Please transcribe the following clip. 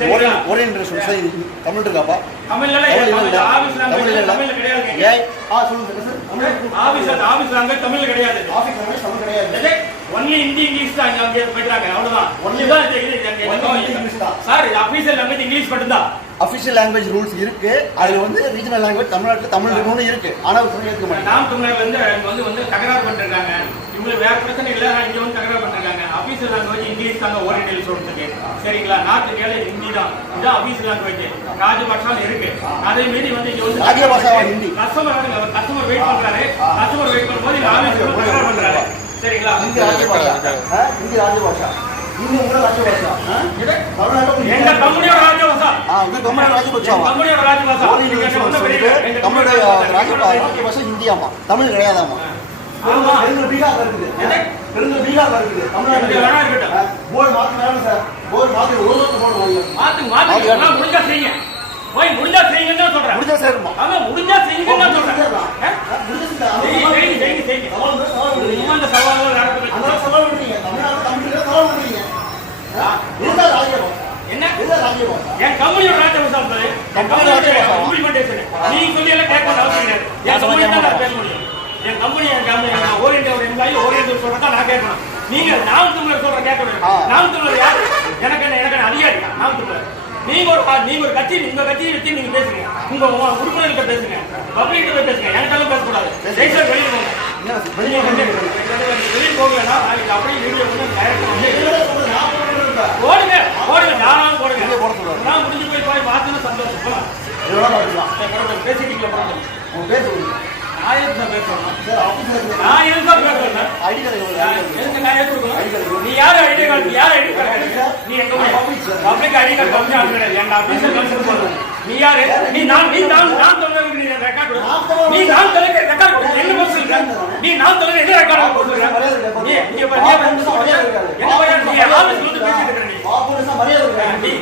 பாஷை தமிழ் இருக்காப்பா தமிழ்ல தமிழ் இல்ல, இல்ல. தமிழ் ஆபீஸ் தமிழ் லாங்குவேஜ் இல்ல. தமிழ்ல கிடையாது. ஏய் ஆ சொல்லுங்க sir. Tamil office office language தமிழ்ல கிடையாது. ஆஃபீஸ் லாங்குவேஜ் தமிழ் கிடையாது. ஒன்லி ஹிந்தி இங்கிலீஷ் தான் அங்கே போயிட்டாங்க அவ்வளவுதான். இது, இது, இது, இது, Only இது. English தான். சார் அபிஷியல் லாங்குவேஜ் இங்கிலீஷ் மட்டும்தான். அஃபிஷியல் லாங்குவேஜ் ரூல்ஸ் இருக்கு. அதுல வந்து ரீஜனல் லாங்குவேஜ் தமிழ்நாட்டுல தமிழ் இருக்கணும்னு இருக்கு. ஆனா சொல்லி ஏத்துக்க மாட்டாங்க நாம் தமிழர் வந்து வந்து வந்து தகராறு பண்ணிருக்காங்க. இவங்களுக்கு வேற பிரச்சனை இல்ல. இங்க வந்து தகராறு பண்ணிருக்காங்க. அபிஷியல் லாங்குவேஜ் இங்கிலீஷ் தாங்க ஓரியன்டல் சொல்றதுக்கு. சரிங்களா? நார்த் இந்தியால ஹிந்தி தான். இதுதான் அபிஷியல் லாங்குவேஜ் ராஜபாஷால இருக்கு. அதே மீறி வந்து இங்க வந்து ராஜபாஷாவா ஹிந்தி? கஸ்டமர் கஸ்டமர் வெயிட் பண்றாரு. கஸ்டமர் வெயிட் பண்ணும்போது ஆபீஸ் வந்து தகராறு பண்றாரு. சரிங்களா? ஹிந்தி ராஜபாஷா? ஹிந்தி ராஜபாஷா ஹிந்தி உங்களோட ராஜபாஷா எங்க கம்பெனியோட ராஜபாஷாவா கம்பெனியோட தமிழோட கம்பெனியோட. ராஜபாஷா ஹிந்தியாமா தமிழ் கிடையாதாமா பீகார்ல இருக்குது. பீகார்ல இருக்குது. போர்டு மாத்தி வேணும் சார். போர்டு மாத்தி ஒரு போர்டு மாத்து முடிஞ்சா செய்யுங்க. போய் முடிஞ்சா செய்யுங்கன்னு சொல்றேன். முடிஞ்சா சேருமா ஆமா முடிஞ்சா செய்யுங்கன்னு சொல்றேன். ஆ? செய்யுங்க, செய்யுங்க, செய்யுங்க. சும்மா இந்த சவால்கள் நடக்குது. என்ன? என் கம்பெனியோட ராஜபாஷா சார் என் கம்பெனியோட இம்ப்ளிமெண்டேஷன் நீங்க சொல்லி எல்லாம் கேட்க அவசியம் கிடையாது. என் கம்பெனி தான் நான் பேச முடியும். என் கம்பெனி என் கம்பெனி நான் ஓரியன்டோட எம்ப்ளாயி ஓரியன்டல் சொல்றதா நான் கேட்கணும். நீங்க நாம் தமிழர் சொல்ற கேட்க. வேண்டும். நாம் தமிழர் யார்? எனக்கு என்ன எனக்கு அதிகாரி? நாம் தமிழர். நீங்க ஒரு நீங்க ஒரு கட்சி உங்க கட்சியை வச்சு நீங்க பேசுங்க. உங்க உறுப்பினர்கிட்ட பேசுங்க. பப்ளிக் போய் பேசுங்க. எனக்கெல்லாம் பேசக்கூடாது. ஜெய்சர் வெளியே போங்க. வெளியே போகலன்னா நாளைக்கு அப்படியே வீடியோ வந்து டைரக்டா வந்து போடுங்க போட. நான் முடிஞ்சு போய் போய் பார்த்துன்னு சந்தோஷம் போலாம். சரி, பரவாயில்ல, பேசிட்டீங்களா பரவாயில்ல. நான் எதுக்கு பேசணும் நான் எதுக்கு சார் நான்? நீ யாரு ஐடி கார்டு யார் ஐடி கார்டு நீ எங்க போய் பப்ளிக் ஐடி கார்டு கம்மி ஆகுது கிடையாது எங்க ஆபீஸ்ல கன்சல்ட் பண்ணுங்க நீ யாரு நீ நான் நீ நான் நான் தமிழருக்கு நீ ரெக்கார்ட் நீ நான் தமிழருக்கு ரெக்கார்ட் என்ன சொல்ற நீ நான் தமிழருக்கு என்ன ரெக்கார்ட் நீ என்ன வந்து இருக்க நீ